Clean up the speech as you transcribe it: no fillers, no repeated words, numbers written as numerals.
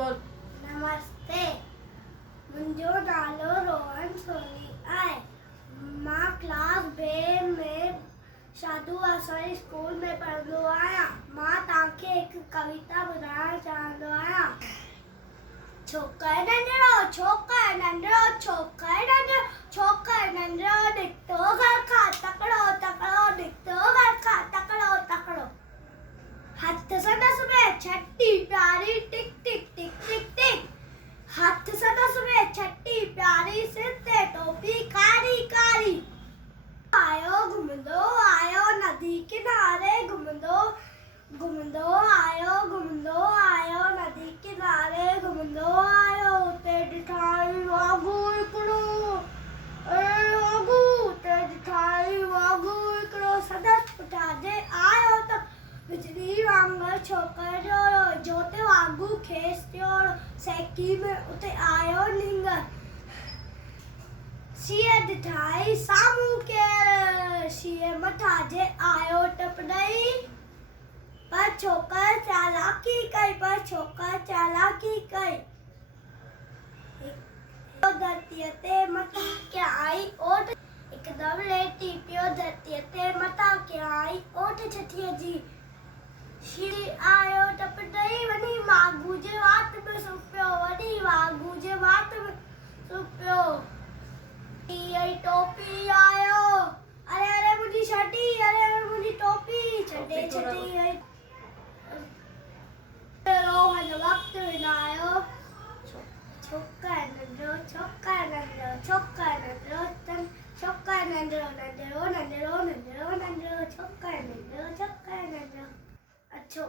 बोल। नमस्ते, मुंहिंजो नालो रोहन सोनी आहे। मां क्लास बे में साधू वासवाणी स्कूल में पढ़ंदो आहियां। मां तव्हांखे हिकु कविता ॿुधाइणु चाहींदो आहियां। छोकर नंढड़ो, छोकर नंढड़ो, छोकर नंढड़ो, छोकर नंढड़ो, निकितो घर खां तकिड़ो तकिड़ो, निकितो घर खां तकिड़ो तकिड़ो। हथ संदसि में छटी प्यारी टिक टिक टिक टिक टिक। हथ संदसि में छटी प्यारी, सिर ते टोपी कारी कारी। आयो घुमंदो आयो नदी किनारे, घुमंदो घुमंदो आयो, घुमंदो आयो नदी किनारे, घुमंदो आयो। उते ॾिठाई वाघू हिकिड़ो, वाघू उते ॾिठाई वाघू हिकिड़ो। संदसि पुठाजे आयो त बिजली वांगुरु छोकर जोड़ो, जो ते वाघू खेसि टियोड़ो। सेकी में उते आयो नींगर, शींहं ॾिठाई साम्हूं केरु, शींहं मथां जे आयो टपॾई। पर छोकर चालाकी कई, पर छोकर चालाकी कई। धरतीअ ते मथां कियाई ओट, हिकदमि लेटी पियो धरतीअ ते मथां कियाई ओट छठीअ जी। शींहं आयो टपॾई, वञी वाघू जे वात में सुपियो, वञी वाघू जे वात में सुपियो। ईअं टोपी आयो, अरे अरे मुंहिंजी छटी, अरे अरे मुंहिंजी टोपी, छॾे छॾी रोहन वक़्तु विञायो। छोकर नंढड़ो, छोकर नंढड़ो, छोकर नंढड़ो, छोकर नंढड़ो, नंढड़ो नंढड़ो नंढड़ो नंढड़ो, छोकर नंढड़ो, छोकर नंढड़ो। अच्छो।